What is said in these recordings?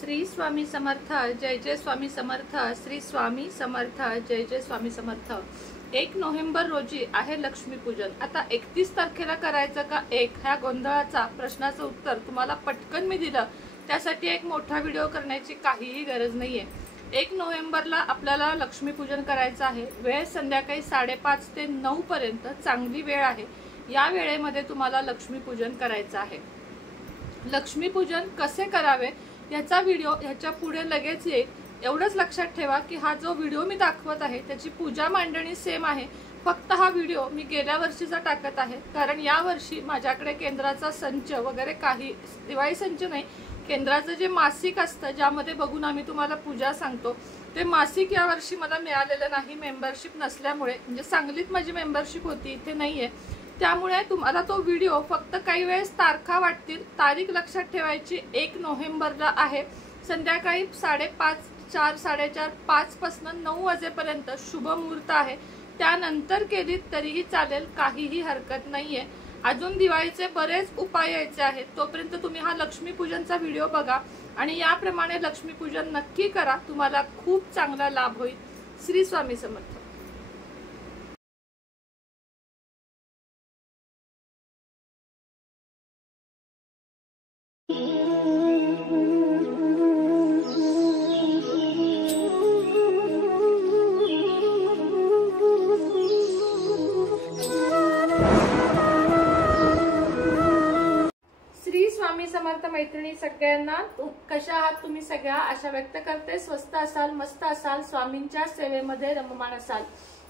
श्री स्वामी समर्थ, जय जय स्वामी समर्थ, श्री स्वामी समर्थ, जय जय Swami Samarth. 1 November रोजी आहे लक्ष्मीपूजन। आता 31 तारखेला करायचं का ह्या गोंधळाचा प्रश्नाचं उत्तर तुम्हाला पटकन मी दिलं। त्यासाठी एक मोठा व्हिडिओ करण्याची काहीही गरज नाहीये। 1 नोव्हेंबरला आपल्याला लक्ष्मीपूजन करायचं आहे। वेळ संध्याकाळी 5:30 ते 9 पर्यंत चांगली वेळ आहे। या वेळेमध्ये तुम्हाला लक्ष्मीपूजन करायचं आहे। लक्ष्मीपूजन कसे करावे याचा व्हिडिओ ह्याच्या पुढे लगेच येईल। एवढंच लक्षात ठेवा की हा जो व्हिडिओ मी दाखवत आहे त्याची पूजा मांडणी सेम आहे। फक्त हा व्हिडिओ मी गेल्या वर्षीचा टाकत आहे, कारण या वर्षी माझ्याकडे केंद्राचा संच वगैरे काही दिवाळी संच नाही, केंद्राचं जे मासिक असतं ज्यामध्ये बघून आम्ही तुम्हाला पूजा सांगतो ते मासिक या वर्षी मला मिळालेलं नाही मेंबरशिप नसल्यामुळे। म्हणजे सांगलीत माझी मेंबरशिप होती, इथे नाहीये। त्यामुळे तुम्हाला तो व्हिडिओ फक्त काही वेळेस तारखा वाटतील। तारीख लक्षात ठेवायची 1 नोव्हेंबरला आहे। संध्याकाळी 5:30, 4, 4:30, 5 पासून 9 वाजेपर्यंत शुभ मुहूर्त आहे। त्यानंतर केलीत तरीही चालेल, काहीही हरकत नाहीये। अजून दिवाळीचे बरेच उपाय यायचे आहेत। तोपर्यंत तुम्ही हा लक्ष्मीपूजनचा व्हिडिओ बघा आणि याप्रमाणे लक्ष्मीपूजन नक्की करा, तुम्हाला खूप चांगला लाभ होईल। श्री स्वामी समर्थ। श्री स्वामी समर्थ मैत्रिणी सगळ्यांना, कशा आहात तुम्ही सगळ्या? आशा व्यक्त करते स्वस्त असाल, मस्त असाल, स्वामींच्या सेवेमध्ये रममाण असाल।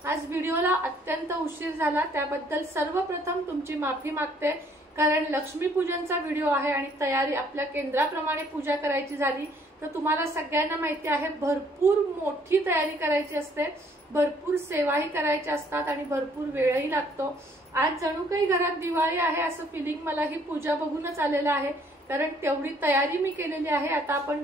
आज व्हिडिओला अत्यंत उशीर झाला, त्याबद्दल सर्वप्रथम तुमची माफी मागते, कारण लक्ष्मीपूजनचा व्हिडिओ आहे आणि तयारी आपल्या केंद्राप्रमाणे पूजा करायची झाली तर तुम्हाला सगळ्यांना माहिती आहे भरपूर मोठी तयारी करायची असते, भरपूर सेवाही करायच्या असतात आणि भरपूर वेळही लागतो। आज जणू काही घरात दिवाळी आहे असं फिलिंग मला ही पूजा बघूनच आलेलं आहे, कारण तेवढी तयारी मी केलेली आहे। आता आपण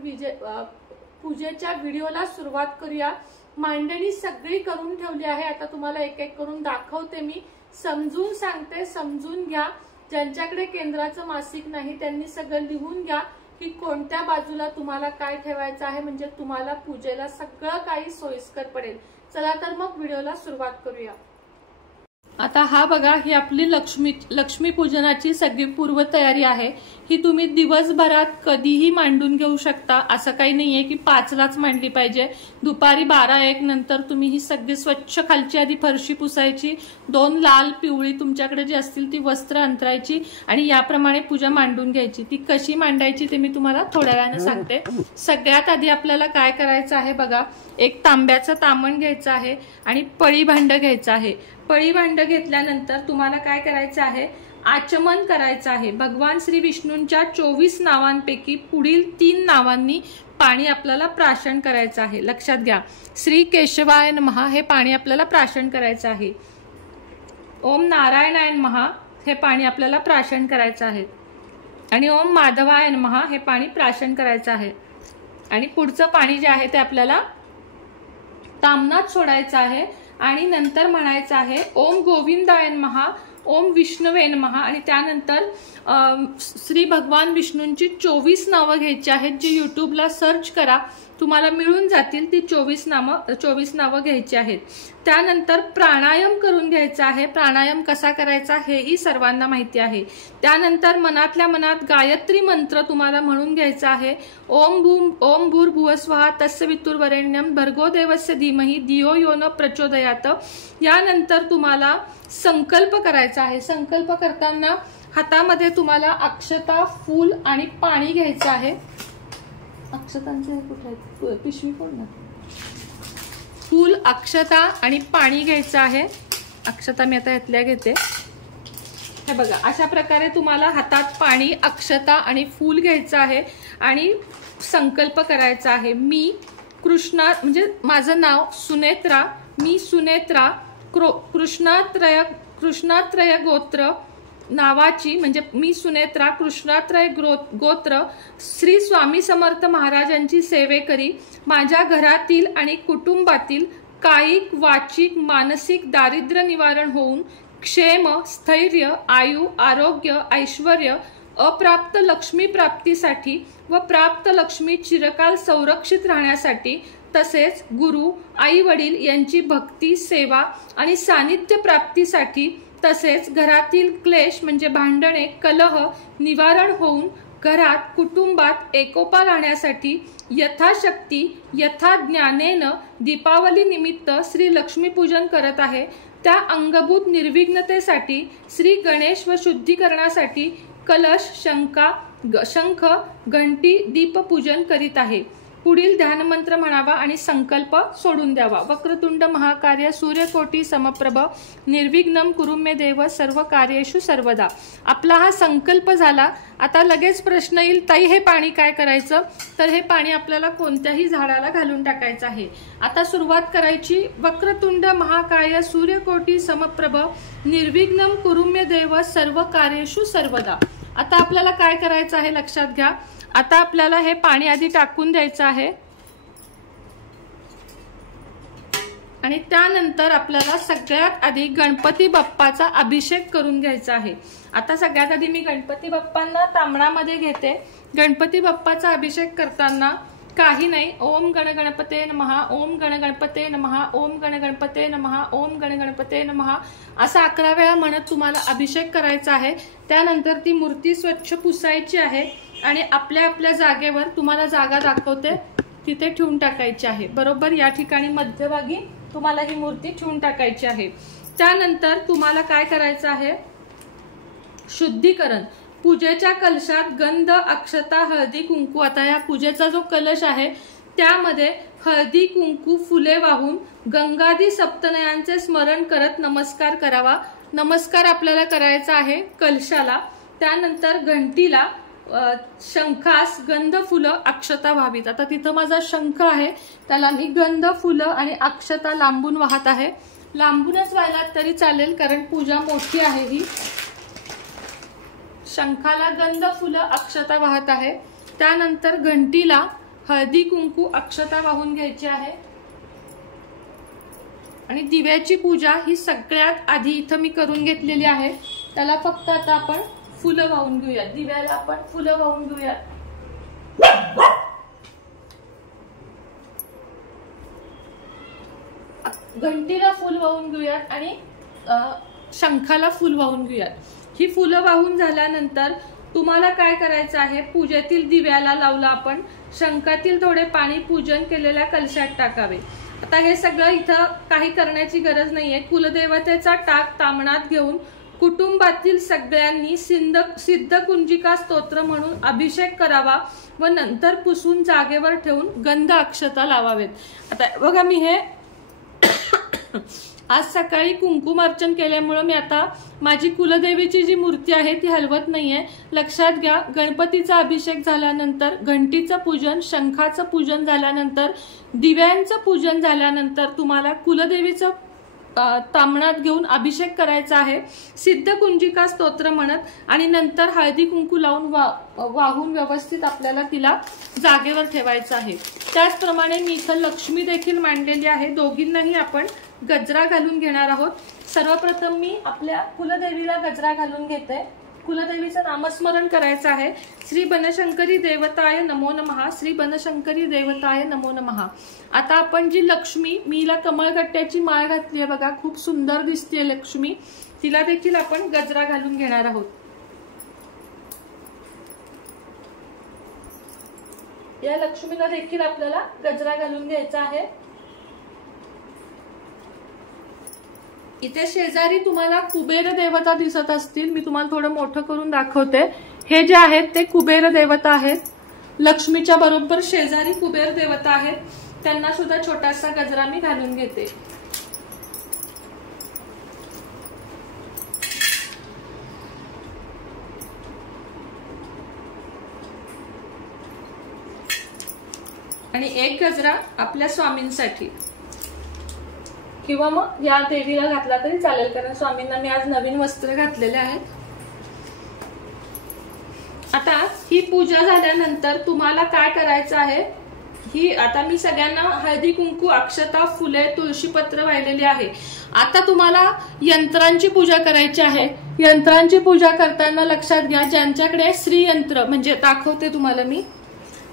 पूजेच्या व्हिडिओला सुरुवात करूया। मांडणी सगळी करून ठेवली आहे, आता तुम्हाला एक एक करून दाखवते, मी समजून सांगते, समजून घ्या। ज्यांच्याकडे केंद्राचं मासिक नाही त्यांनी सगळं लिहून घ्या की कोणत्या बाजूला तुम्हाला काय ठेवायचं आहे, म्हणजे तुम्हाला पूजेला सगळं काही सोयीस्कर पडेल। चला तर मग व्हिडिओला सुरुवात करूया। आता हा बघा, ही आपली लक्ष्मी पूजनाची सगळी पूर्व तयारी आहे। ही तुम्ही दिवसभरात कधीही मांडून घेऊ शकता, असं काही नाहीये की 5लाच मांडली पाहिजे। दुपारी 12-1 नंतर तुम्ही ही सगळी स्वच्छ खालची आधी फरशी पुसायची, 2 लाल पिवळी तुमच्याकडे जी असतील ती वस्त्र अंतरायची आणि याप्रमाणे पूजा मांडून घ्यायची। ती कशी मांडायची ते मी तुम्हाला थोड्या वेळाने सांगते। सगळ्यात आधी आपल्याला काय करायचं आहे बघा, एक तांब्याचं तामण घ्यायचं आहे आणि पळी भांड घ्यायचं आहे। पळी भांड घेतल्यानंतर तुम्हाला काय करायचं आहे, आचमन करायचं आहे। भगवान श्री विष्णूंच्या 24 नावांपैकी पुढील 3 नावांनी पाणी आपल्याला प्राशन करायचं आहे। लक्षात घ्या, श्री केशवाय नमः हे पाणी आपल्याला प्राशन करायचं आहे। ओम नारायणाय नमः हे पाणी आपल्याला प्राशन करायचं आहे आणि ओम माधवाय नमः हे पाणी प्राशन करायचं आहे। आणि पुढचं पाणी जे आहे ते आपल्याला तामनात सोडायचं आहे आणि नंतर म्हणायचं आहे ओम गोविंदाय नमः, ओम विष्णवे नमः आणि त्यानंतर श्री भगवान विष्णूंची 24 नावं घ्यायची आहेत, जी युट्यूबला सर्च करा तुम्हाला मिळून जातील। ती 24 नावं घ्यायची आहेत। त्यानंतर प्राणायाम करून घ्यायचा आहे। प्राणायाम कसा करायचा हेही सर्वांना माहिती आहे। त्यानंतर मनातल्या मनात गायत्री मंत्र तुम्हाला म्हणून घ्यायचा आहे। ओम भूर्भुवस्वः तस्य वितुर्वरेण्यं भर्गो देवस्य धीमहि धियो यो न प्रचोदयात। यानंतर तुम्हाला संकल्प करायचा आहे। संकल्प करताना हातामध्ये तुम्हाला अक्षता, फूल आणि पाणी घ्यायचं आहे। अक्षतांचे कुठे आहेत, पिशवी कोण ना, फूल, अक्षता आणि पाणी घ्यायचं आहे। अक्षता मी आता यातल्या घेते, हे बघा अशा प्रकारे तुम्हाला हातात पाणी, अक्षता आणि फूल घ्यायचं आहे आणि संकल्प करायचा आहे। मी कृष्णा, म्हणजे माझं नाव सुनेत्रा, मी सुनेत्रा कृष्णात्रय गोत्र नावाची, म्हणजे मी सुनेत्रा कृष्णात्रय गोत्र श्री स्वामी समर्थ महाराजांची सेवेकरी, माझ्या घरातील आणि कुटुंबातील कायिक, वाचिक, मानसिक दारिद्र्य निवारण होऊन क्षेम, स्थैर्य, आयु, आरोग्य, ऐश्वर्य अप्राप्त लक्ष्मी प्राप्तीसाठी व प्राप्त लक्ष्मी चिरकाल संरक्षित राहण्यासाठी, तसेच गुरु, आई वडील यांची भक्ती, सेवा आणि सानिध्य प्राप्तीसाठी, तसेच घरातील क्लेश म्हणजे भांडणे, कलह निवारण होऊन घरात कुटुंबात एकोपा राहण्यासाठी यथाशक्ती यथा ज्ञानेन दीपावली निमित्त श्री लक्ष्मी पूजन करत आहे। त्या अंगभूत निर्विघ्नतेसाठी श्री गणेश व शुद्धीकरणासाठी कलश, शंख, घंटी, दीपपूजन करीत आहे। पुढील ध्यानमंत्र म्हणावा आणि संकल्प सोडून द्यावा। वक्रतुंड महाकाय सूर्यकोटी समप्रभ निर्विघ्नं कुरु मे देव सर्व कार्येषु सर्वदा। आपला हा संकल्प झाला। आता लगेच प्रश्न येईल, ताई हे पाणी काय करायचं? तर हे पाणी आपल्याला कोणत्याही झाडाला घालून टाकायचं आहे। आता सुरुवात करायची। वक्रतुंड महाकाय सूर्यकोटी समप्रभ निर्विघ्नं कुरु मे देव सर्व कार्येषु सर्वदा। आता आपल्याला काय करायचं आहे लक्षात घ्या। आता आपल्याला हे पाणी आधी टाकून द्यायचं आहे आणि त्यानंतर आपल्याला सगळ्यात आधी गणपती बाप्पाचा अभिषेक करून घ्यायचा आहे। आता सगळ्यात आधी मी गणपती बाप्पांना तांबणामध्ये घेते। गणपती बाप्पाचा अभिषेक करताना काही नाही, ओम गण गणपते नमः, ओम गण गणपते नमः, ओम गण गणपते नमः, ओम गण गणपते नमः असा 11 वेळा म्हणत तुम्हाला अभिषेक करायचा आहे। त्यानंतर ती मूर्ती स्वच्छ पुसायची आहे आणि आपल्या आपल्या जागेवर, तुम्हाला जागा दाखवते तिथे ठेवून टाकायची आहे। बरोबर या ठिकाणी मध्यभागी तुम्हाला ही मूर्ती ठेवून टाकायची आहे। त्यानंतर तुम्हाला काय करायचं आहे, शुद्धीकरण। पूजेच्या कलशात गंध, अक्षता, हळदी, कुंकू। आता या पूजेचा जो कलश आहे त्यामध्ये हळदी, कुंकू, फुले वाहून गंगादी सप्तनयांचे स्मरण करत नमस्कार करावा। नमस्कार आपल्याला करायचा आहे कलशाला। त्यानंतर घंटीला, शंखास गंध, फुलं, अक्षता व्हावीत। आता तिथं माझा शंख आहे, त्याला मी गंध, फुलं आणि अक्षता लांबून वाहत आहे। लांबूनच व्हायला तरी चालेल कारण पूजा मोठी आहे ही। शंखाला गंध, फुलं, अक्षता वाहत आहे। त्यानंतर घंटीला हळदी, कुंकू, अक्षता वाहून घ्यायची आहे आणि दिव्याची पूजा ही सगळ्यात आधी इथं मी करून घेतलेली आहे। त्याला फक्त आता आपण फुलं वाहून घेऊया। दिव्याला आपण फुलं वाहून घेऊया। घंटीला फुल वाहून घेऊयात आणि शंखाला फुल वाहून घेऊयात। ही फुलं वाहून झाल्यानंतर तुम्हाला काय करायचं आहे, पूजेतील दिव्याला लावला आपण, शंखातील थोडे पाणी पूजन केलेल्या कलशात टाकावे। आता हे सगळं इथं काही करण्याची गरज नाहीये। कुलदेवतेचा टाक तामणात घेऊन कुटुंबातील सगळ्यांनी सिद्ध कुंजिका स्तोत्र म्हणून अभिषेक करावा व नंतर पुसून जागेवर ठेवून गंध, अक्षता लावावेत। आता बघा मी हे आज सकाळी कुंकुमार्चन केल्यामुळे मी आता माझी कुलदेवीची जी मूर्ती आहे ती हलवत नाहीये। लक्षात घ्या, गणपतीचा अभिषेक झाल्यानंतर, घंटीचं पूजन, शंखाचं पूजन झाल्यानंतर, दिव्यांचं पूजन झाल्यानंतर तुम्हाला कुलदेवीचं तामणात घेऊन अभिषेक करायचा आहे सिद्ध कुंजिका स्तोत्र म्हणत आणि नंतर हळदी कुंकू लावून वाहून व्यवस्थित आपल्याला तिला जागेवर ठेवायचं आहे। त्याचप्रमाणे मी इथं लक्ष्मी देखील मांडलेली आहे। दोघींनाही आपण गजरा घालून घेणार आहोत। सर्वप्रथम मी आपल्या कुलदेवीला गजरा घालून घेते। कुलदेवीचं नामस्मरण करायचं आहे। श्री बनशंकरी देवताय नमो नमः, श्री बनशंकरी देवताय नमो नमः। आता आपण जी लक्ष्मी, मीला कमळगट्ट्याची माळ घातली आहे बघा, खूप सुंदर दिसते लक्ष्मी, तिला देखील आपण गजरा घालून घेणार आहोत। या लक्ष्मीला देखील आपल्याला गजरा घालून घ्यायचा आहे। इथे शेजारी तुम्हाला कुबेर देवता दिसत असतील, मी तुम्हाला थोडं मोठं करून दाखवते। हे जे आहेत ते कुबेर देवता आहेत। लक्ष्मीच्या बरोबर शेजारी कुबेर देवता आहेत, त्यांना सुद्धा छोटासा गजरा मी घालून घेते। आणि एक गजरा आपल्या स्वामींसाठी किंवा मग या देवीला घातला तरी चालेल कारण स्वामींना मी आज नवीन वस्त्र घातलेले आहेत। आता ही पूजा झाल्यानंतर तुम्हाला काय करायचं आहे, ही आता मी सगळ्यांना हळदी कुंकू, अक्षता, फुले, तुळशीपत्र वाहिलेली आहे। आता तुम्हाला यंत्रांची पूजा करायची आहे। यंत्रांची पूजा करताना लक्षात घ्या, ज्यांच्याकडे श्रीयंत्र म्हणजे दाखवते तुम्हाला मी,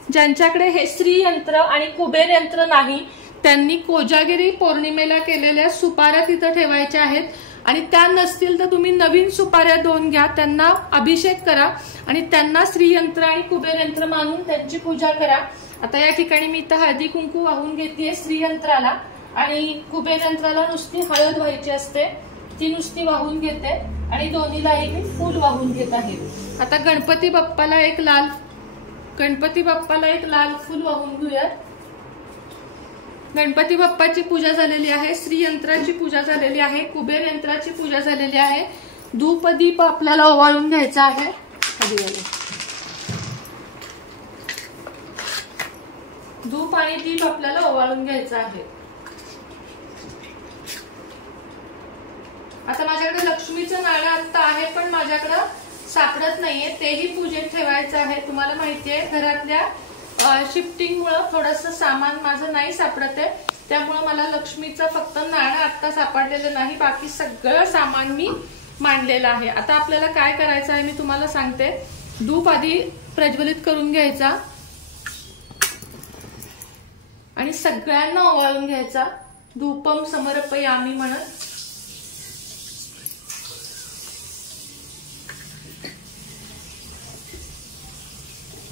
ज्यांच्याकडे हे श्रीयंत्र आणि कुबेर यंत्र नाही त्यांनी कोजागिरी पौर्णिमेला केलेल्या सुपाऱ्या तिथं ठेवायच्या आहेत। आणि त्या नसतील तर तुम्ही नवीन सुपाऱ्या 2 घ्या, त्यांना अभिषेक करा आणि त्यांना श्रीयंत्र आणि कुबेर यंत्र मानून त्यांची पूजा करा। आता या ठिकाणी मी इथं हळदी कुंकू वाहून घेतेय श्रीयंत्राला आणि कुबेर यंत्राला नुसती हळद व्हायची असते, ती नुसती वाहून घेते आणि दोन्हीलाही मी फूल वाहून घेत आहे। आता गणपती बाप्पाला एक लाल फूल वाहून घेऊया। गणपती बाप्पाची पूजा झालेली आहे, श्रीयंत्राची पूजा झालेली आहे, कुबेर यंत्राची पूजा झालेली आहे। धूप दीप आपल्याला ओवाळून घ्यायचा आहे। धूप आणि दीप आपल्याला ओवाळून घ्यायचा आहे। आता माझ्याकडे लक्ष्मीचं नाणं आता आहे पण माझ्याकडे सापडत नाहीये, तेही पूजेत ठेवायचं आहे। तुम्हाला माहितीये घरातल्या शिफ्टिंग मुळे थोडंसं सामान माझं नाही सापडत आहे, त्यामुळे मला लक्ष्मीचं फक्त नाणं आता सापडलेलं नाही, बाकी सगळं सामान मी मांडलेलं आहे। आता आपल्याला काय करायचं आहे मी तुम्हाला सांगते। धूप आधी प्रज्वलित करून घ्यायचा आणि सगळ्यांना ओवाळून घ्यायचा, धूपम समर्पयामी म्हणत।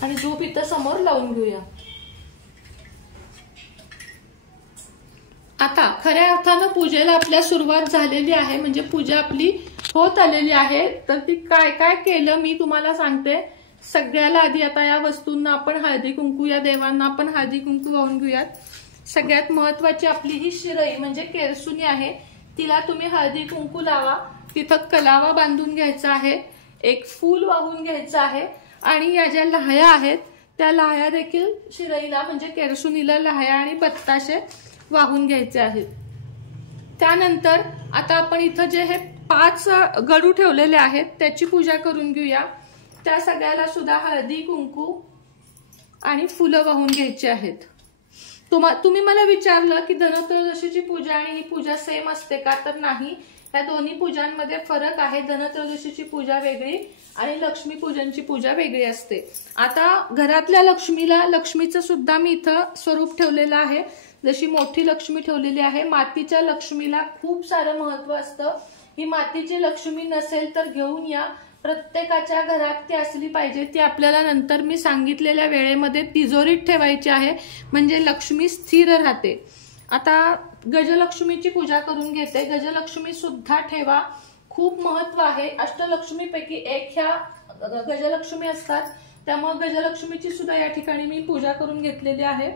आणि धूप इथं समोर लावून घेऊया। आता खऱ्या अर्थानं पूजेला आपल्या सुरुवात झालेली आहे, म्हणजे पूजा आपली होत आलेली आहे। तर ती काय काय केलं मी तुम्हाला सांगते। सगळ्याला आधी आता या वस्तूंना आपण हळदी कुंकू, या देवांना आपण हळदी कुंकू वाहून घेऊयात। सगळ्यात महत्वाची आपली ही शिरई म्हणजे केरसुनी आहे, तिला तुम्ही हळदी कुंकू लावा, तिथं कलावा बांधून घ्यायचा आहे, एक फूल वाहून घ्यायचं आहे आणि या ज्या लाह्या आहेत त्या लाह्या देखील शिरईला म्हणजे केरसुनीला लाह्या आणि बत्ताशे वाहून घ्यायचे आहेत। त्यानंतर आता आपण इथं जे हे 5 गडू ठेवलेले आहेत त्याची पूजा करून घेऊया। त्या सगळ्याला सुद्धा हळदी कुंकू आणि फुलं वाहून घ्यायची आहेत। तुम्ही मला विचारलं की धनत्रयोदशीची पूजा आणि ही पूजा सेम असते का, तर नाही, या दोन्ही पूजांमध्ये फरक आहे। धनत्रयोदशीची पूजा वेगळी आणि लक्ष्मी पूजनची पूजा वेगळी असते। आता घरातल्या लक्ष्मीला, लक्ष्मीचं सुद्धा मी इथं स्वरूप ठेवलेलं आहे, जशी मोठी लक्ष्मी ठेवलेली आहे। मातीच्या लक्ष्मीला खूप सारं महत्व असतं। ही मातीची लक्ष्मी नसेल तर घेऊन या, प्रत्येकाच्या घरात ती असली पाहिजे। ती आपल्याला नंतर मी सांगितलेल्या वेळेमध्ये तिजोरीत ठेवायची आहे, म्हणजे लक्ष्मी स्थिर राहते। आता गजलक्ष्मीची पूजा करून घेते। गजलक्ष्मी सुद्धा ठेवा, खूप महत्व आहे। अष्टलक्ष्मीपैकी एक ह्या गजलक्ष्मी असतात, त्यामुळे गजलक्ष्मीची सुद्धा या ठिकाणी मी पूजा करून घेतलेली आहे।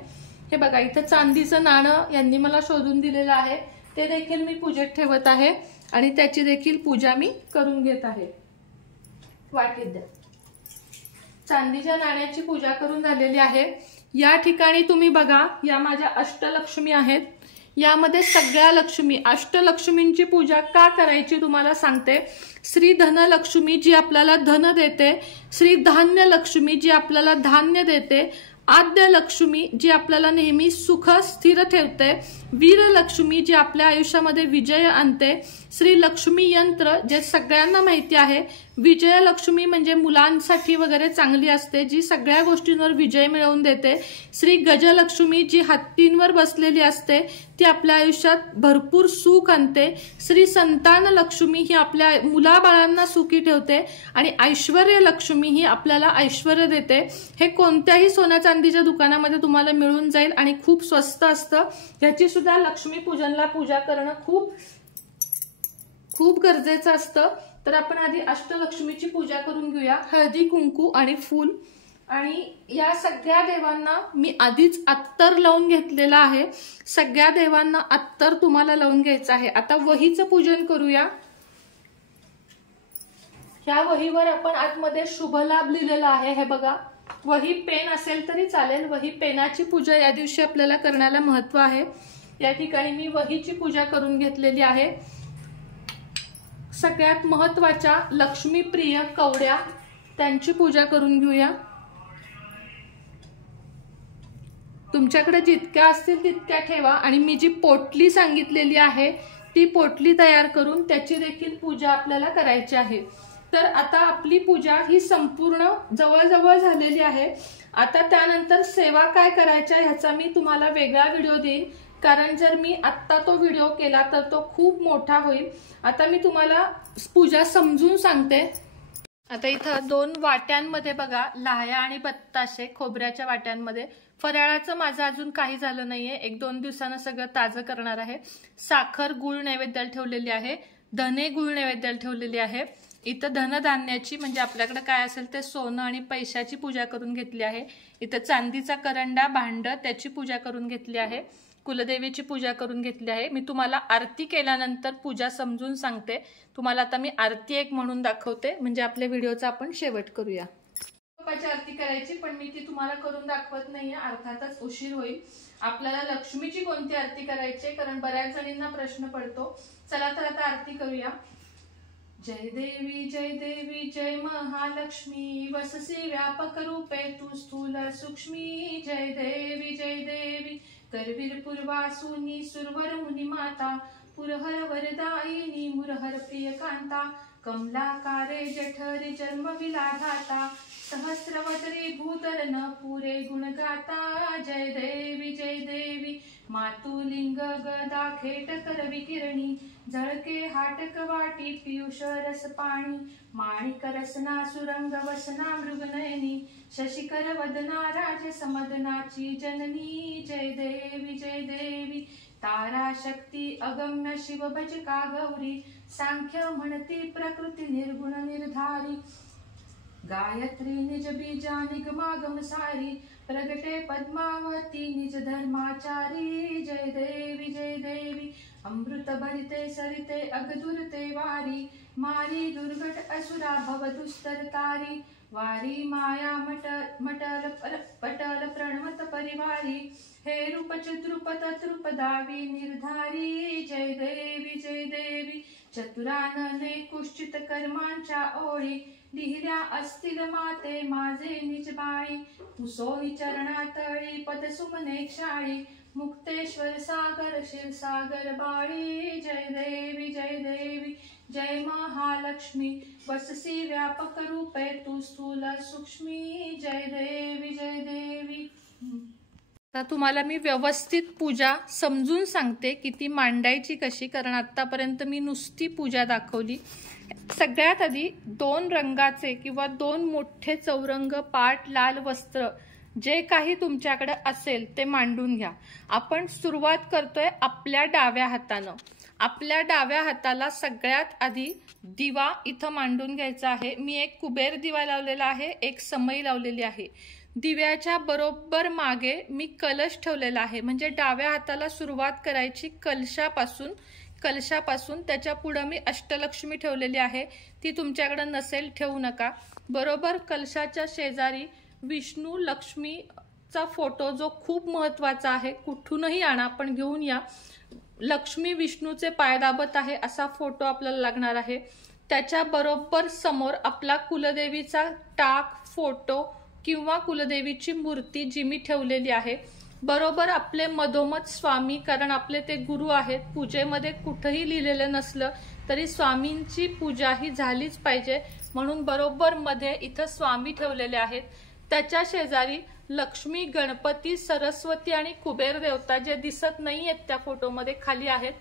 हे बघा इथं चांदीचं नाणं यांनी मला शोधून दिलेलं आहे, ते देखील मी पूजेत ठेवत आहे आणि त्याची देखील पूजा मी करून घेत आहे। वाटीत द्या। चांदीच्या नाण्याची पूजा करून झालेली आहे। या ठिकाणी तुम्ही बघा, या माझ्या अष्टलक्ष्मी आहेत, यामध्ये सगळ्या लक्ष्मी, अष्टलक्ष्मींची पूजा का करायची तुम्हाला सांगते। श्री धनलक्ष्मी जी आपल्याला धन देते, श्री धान्य लक्ष्मी जी आपल्याला धान्य देते, आद्य लक्ष्मी जी आपल्याला नेहमी सुख स्थिर ठेवते, वीरलक्ष्मी जी आपल्या आयुष्यामध्ये विजय आणते, श्री लक्ष्मी यंत्र जे सगळ्यांना माहिती आहे, विजयलक्ष्मी म्हणजे मुलांसाठी वगैरे चांगली असते, जी सगळ्या गोष्टींवर विजय मिळवून देते, श्री गजलक्ष्मी जी हत्तींवर बसलेली असते, ती आपल्या आयुष्यात भरपूर सुख आणते, श्री संतान लक्ष्मी ही आपल्या मुलाबाळांना सुखी ठेवते आणि ऐश्वर्य लक्ष्मी ही आपल्याला ऐश्वर्य देते। हे कोणत्याही सोन्या चांदीच्या दुकानामध्ये तुम्हाला मिळून जाईल आणि खूप स्वस्त असतं। याची सुद्धा लक्ष्मी पूजनला पूजा करणं खूप गरजेचं असतं। तर आपण आधी अष्टलक्ष्मीची पूजा करून घेऊया। हळदी कुंकू आणि फूल, आणि या सगळ्या देवांना मी आधीच अत्तर लावून घेतलेला आहे। सगळ्या देवांना अत्तर तुम्हाला लावून घ्यायचं आहे। आता वहीचं पूजन करूया। ह्या वहीवर आपण आतमध्ये शुभ लाभ लिहिलेला आहे, हे बघा। वही पेन असेल तरी चालेल, वही पेनाची पूजा या दिवशी आपल्याला करण्याला महत्व आहे। या ठिकाणी मी वहीची पूजा करून घेतलेली आहे। सगळ्यात महत्वाच्या लक्ष्मीप्रिय कवड्या, त्यांची पूजा करून घेऊया। तुमच्याकडे जितक्या असतील तितक्या ठेवा आणि मी जी पोटली सांगितलेली आहे ती पोटली तयार करून त्याची देखील पूजा आपल्याला करायची आहे। तर आता आपली पूजा ही संपूर्ण जवळजवळ झालेली आहे। आता त्यानंतर सेवा काय करायच्या ह्याचा मी तुम्हाला वेगळा व्हिडिओ देईन, कारण जर मी आत्ता तो व्हिडिओ केला तर तो खूप मोठा होईल। आता मी तुम्हाला पूजा समजून सांगते। आता इथं 2 वाट्यांमध्ये बघा लाह्या आणि बत्ताशे खोबऱ्याच्या वाट्यांमध्ये, फराळाचं माझं अजून काही झालं नाहीये, 1-2 दिवसानं सगळं ताजं करणार आहे। साखर गुळ नैवेद्याला ठेवलेली आहे, धने गुळ नैवेद्याला ठेवलेली आहे। इथं धनधान्याची म्हणजे आपल्याकडे काय असेल ते सोनं आणि पैशाची पूजा करून घेतली आहे। इथं चांदीचा करंडा भांड त्याची पूजा करून घेतली आहे, कुलदेवीची पूजा करून घेतली आहे। मी तुम्हाला आरती केल्यानंतर पूजा समजून सांगते। तुम्हाला आता मी आरती एक म्हणून दाखवते, म्हणजे आपल्या व्हिडिओचा आपण शेवट करूया। बाप्पाची आरती करायची, पण मी ती तुम्हाला करून दाखवत नाहीये, अर्थातच उशीर होईल। आपल्याला लक्ष्मीची कोणती आरती करायची, कारण बऱ्याच जणींना प्रश्न पडतो। चला तर आता आरती करूया। जय देवी जय महालक्ष्मी, वससी व्यापक रूपे तू स्थूल सूक्ष्मी। जय देवी करवीर पूर्वासूनी सुरवर मुनी माता, पुरहर वरदायिनी मुरहर प्रिय कांता। कमलाकारे जठरी जन्म विलाघाता, सहस्रवदरी भूधरन पुरे गुण गाता। जय देवी मातुलिंग गदा खेट कर विकिरणी, झळके हाटक वाटी पियुष रस पाणी। माणिक रसना सुरंग वसना मृगनयनी, शशिकर वदना राज समदनाची जननी। जय देवी तारा शक्ती अगम्य शिव भजका गौरी, सांख्य म्हणती प्रकृती निर्गुण निर्धारी। गायत्री निज बीजा निगमागम सारी, प्रगटे पद्मावती निज धर्माचारी। जय देवी अमृत भरिते सरिते अगदुरते वारी, मारी दुर्घट असुरा भव दुस्तर तारी। वारी माया मटल पटल प्रणमत परिवारी, हे रूप चतुरूप तत्रूपदावी निर्धारी। जय देवी चतुरानने कुश्चित कर्मांच्या ओळी, लिहिल्या असतील माते माझे निज बाळी। पुसोई चरणातळी पद सुमने क्षाळी, मुक्तेश्वर सागर क्षीरसागर बाळी। जय देवी जय महालक्ष्मी, वससी व्यापक रूपे तू स्थूल सूक्ष्मी। जय देवी आता तुम्हाला मी व्यवस्थित पूजा समजून सांगते की ती मांडायची कशी, कारण आतापर्यंत मी नुसती पूजा दाखवली। सगळ्यात आधी 2 रंगाचे किंवा 2 मोठे चौरंग पाट लाल वस्त्र जे काही तुमच्याकडे असेल ते मांडून घ्या। आपण सुरुवात करतोय आपल्या डाव्या हातानं। आपल्या डाव्या हाताला सगळ्यात आधी दिवा इथं मांडून घ्यायचा आहे। मी एक कुबेर दिवा लावलेला आहे, एक समई लावलेली आहे। दिव्याच्या बरोबर मागे मी कलश ठेवलेला आहे, म्हणजे डाव्या हाताला सुरुवात करायची कलशापासून त्याच्या पुढे मी अष्टलक्ष्मी ठेवलेली आहे, ती तुमच्याकडे नसेल ठेवू नका। बरोबर कलशाच्या शेजारी विष्णू लक्ष्मीचा फोटो जो खूप महत्त्वाचा आहे, कुठूनही आणा पण घेऊन या। लक्ष्मी विष्णूचे पाय दाबत आहे असा फोटो आपल्याला लागणार आहे। त्याच्या बरोबर समोर आपला कुलदेवीचा टाक फोटो किंवा कुलदेवीची मूर्ती जी मी ठेवलेली आहे। बरोबर आपले मधोमध स्वामी, कारण आपले ते गुरु आहेत। पूजेमध्ये कुठेही लिहिलेलं नसलं तरी स्वामींची पूजा ही झालीच पाहिजे, म्हणून बरोबर मध्ये इथं स्वामी ठेवलेले आहेत। त्याच्या शेजारी लक्ष्मी, गणपती, सरस्वती आणि कुबेर देवता जे दिसत नाहीयेत त्या फोटोमध्ये खाली आहेत,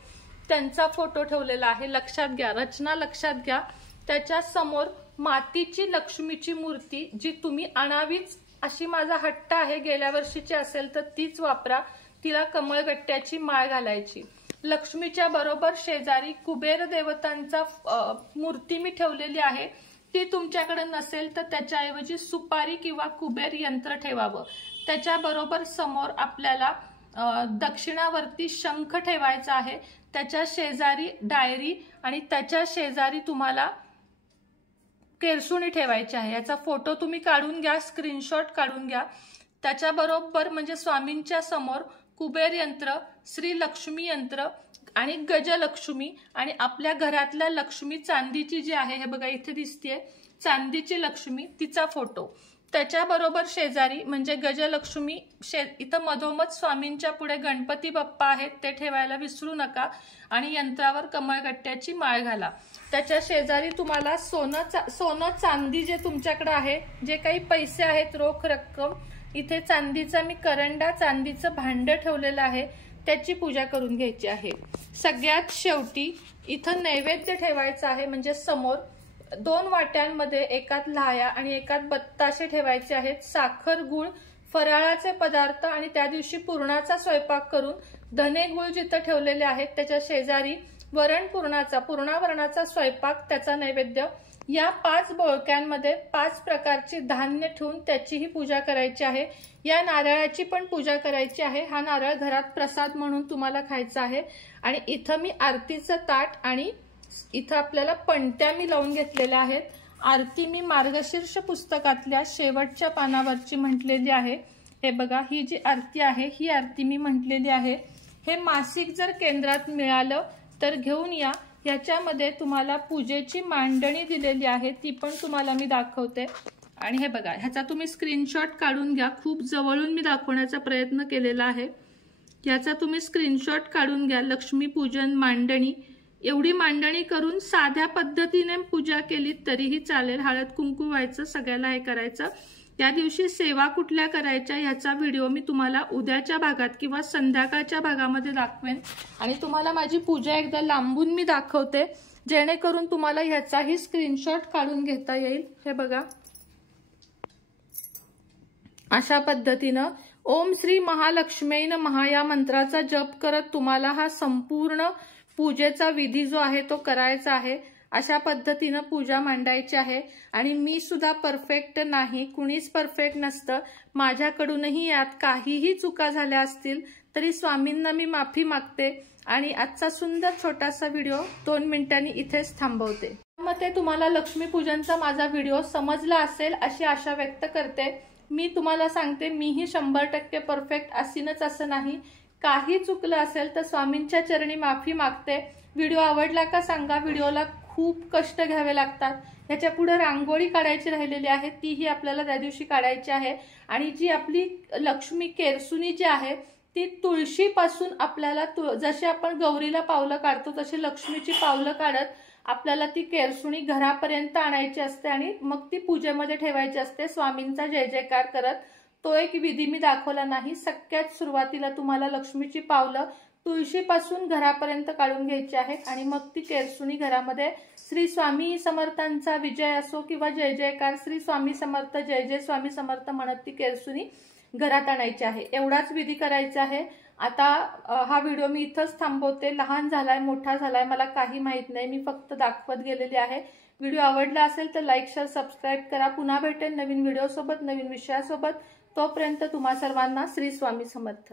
त्यांचा फोटो ठेवलेला आहे। लक्षात घ्या, रचना लक्षात घ्या। त्याच्या समोर मातीची लक्ष्मीची मूर्ती जी तुम्ही आणावीच अशी माझा हट्ट आहे, गेल्या वर्षीची असेल तर तीच वापरा। तिला कमळगट्ट्याची माळ घालायची। लक्ष्मीच्या बरोबर शेजारी कुबेर देवतांचा मूर्ती मी ठेवलेली आहे। ती तुमच्याकडे नसेल तर त्याच्याऐवजी सुपारी किंवा कुबेर यंत्र ठेवावं। त्याच्या बरोबर समोर आपल्याला दक्षिणावर्ती शंख ठेवायचा आहे। त्याच्या शेजारी डायरी आणि त्याच्या शेजारी तुम्हाला केरसुणी ठेवायची आहे। याचा फोटो तुम्ही काढून घ्या, स्क्रीनशॉट काढून घ्या। त्याच्या बरोबर म्हणजे स्वामींच्या समोर कुबेर यंत्र, श्री लक्ष्मी यंत्र आणि गजलक्ष्मी आणि आपल्या घरातल्या लक्ष्मी चांदीची जी आहे, हे बघा इथे दिसतेय चांदीची लक्ष्मी, तिचा फोटो। त्याच्याबरोबर शेजारी म्हणजे गजलक्ष्मी इथं मधोमध स्वामींच्या पुढे गणपती बाप्पा आहेत, ते ठेवायला विसरू नका. आणि यंत्रावर कमळगट्ट्याची माळ घाला. त्याच्या शेजारी तुम्हाला सोनं चांदी जे तुमच्याकडे आहे, जे काही पैसे आहेत, रोख रक्कम, इथे चांदीचा मी करंडा, चांदीचं भांड ठेवलेलं आहे, त्याची पूजा करून घ्यायची आहे. सगळ्यात शेवटी इथं नैवेद्य ठेवायचा आहे, म्हणजे समोर 2 वाट्यांमध्ये एकात लाह्या आणि एकात बत्ताशे ठेवायचे आहेत. साखर गुळ फराळाचे पदार्थ आणि त्या दिवशी पुरणाचा स्वयंपाक करून धने गुळ जिथं ठेवलेले आहेत त्याच्या शेजारी वरण पुरणावरणाचा स्वयंपाक, त्याचा नैवेद्य. या 5 बोळक्यांमध्ये 5 प्रकारची धान्य ठेवून त्याचीही पूजा करायची आहे. या नारळाची पण पूजा करायची आहे. हा नारळ घरात प्रसाद म्हणून तुम्हाला खायचा आहे. आणि इथं मी आरतीचं ताट आणि इथं आपल्याला पणत्या मी लावून घेतलेल्या आहेत. आरती मी मार्गशीर्ष पुस्तकातल्या शेवटच्या पानावरची म्हटलेली आहे. हे बघा, ही जी आरती आहे ही आरती मी म्हटलेली आहे. हे मासिक जर केंद्रात मिळालं तर घेऊन या. याच्यामध्ये तुम्हाला पूजेची मांडणी दिलेली आहे, ती पण तुम्हाला मी दाखवते. आणि हे बघा, ह्याचा तुम्ही स्क्रीनशॉट काढून घ्या. खूप जवळून मी दाखवण्याचा प्रयत्न केलेला आहे. याचा तुम्ही स्क्रीनशॉट काढून घ्या. लक्ष्मीपूजन मांडणी, एवढी मांडणी करून साध्या पद्धतीने पूजा केली तरीही चालेल. हळद कुंकू व्हायचं, सगळ्याला हे करायचं. त्या दिवशी सेवा कुठल्या करायच्या ह्याचा व्हिडिओ मी तुम्हाला उद्याच्या भागात किंवा संध्याकाळच्या भागामध्ये दाखवेन. आणि तुम्हाला माझी पूजा एकदा लांबून मी दाखवते, जेणेकरून तुम्हाला ह्याचाही स्क्रीनशॉट काढून घेता येईल. हे बघा, अशा पद्धतीनं ओम श्री महालक्ष्मी नमः या मंत्राचा जप करत तुम्हाला हा संपूर्ण पूजेचा विधी जो आहे तो करायचा आहे. अशा पद्धतीनं पूजा मांडायची आहे. आणि मी सुद्धा परफेक्ट नाही, कुणीच परफेक्ट नसतं. माझ्याकडूनही यात काहीही चुका झाल्या असतील तरी स्वामींना मी माफी मागते. आणि आजचा सुंदर छोटासा व्हिडिओ 2 मिनिटांनी इथेच थांबवते. मग ते तुम्हाला लक्ष्मीपूजनचा माझा व्हिडिओ समजला असेल अशी आशा व्यक्त करते. मी तुम्हाला सांगते, मीही 100% परफेक्ट असीनच असं नाही. काही चुकलं असेल तर स्वामींच्या चरणी माफी मागते. व्हिडिओ आवडला का सांगा. व्हिडिओला खूप कष्ट घ्यावे लागतात. ह्याच्या पुढे रांगोळी काढायची राहिलेली आहे, तीही आपल्याला त्या दिवशी काढायची आहे. आणि जी आपली लक्ष्मी केरसुनी जी आहे ती तुळशीपासून आपल्याला जशी आपण गौरीला पावलं काढतो तशी लक्ष्मीची पावलं काढत आपल्याला ती केरसुणी घरापर्यंत आणायची असते आणि मग ती पूजेमध्ये ठेवायची असते स्वामींचा जय जयकार करत. तो एक विधी मी दाखवला नाही. सगळ्यात सुरुवातीला तुम्हाला लक्ष्मीची पावलं तुळशीपासून घरापर्यंत काढून घ्यायची आहेत आणि मग ती केरसुणी घरामध्ये श्री स्वामी समर्थांचा विजय असो किंवा जय जयकार श्री स्वामी समर्थ जय जय स्वामी समर्थ म्हणत ती केरसुणी घरात आणायची आहे. एवढाच विधी करायचा आहे. आता हा व्हिडिओ मी इथंच थांबवते. लहान झालाय मोठा झालाय मला काही माहित नाही, मी फक्त दाखवत गेलेली आहे. व्हिडिओ आवडला असेल तर लाईक शेअर सबस्क्राईब करा. पुन्हा भेटेल नवीन व्हिडिओ सोबत, नवीन विषयासोबत. तोपर्यंत तुम्हा सर्वांना श्री स्वामी समर्थ.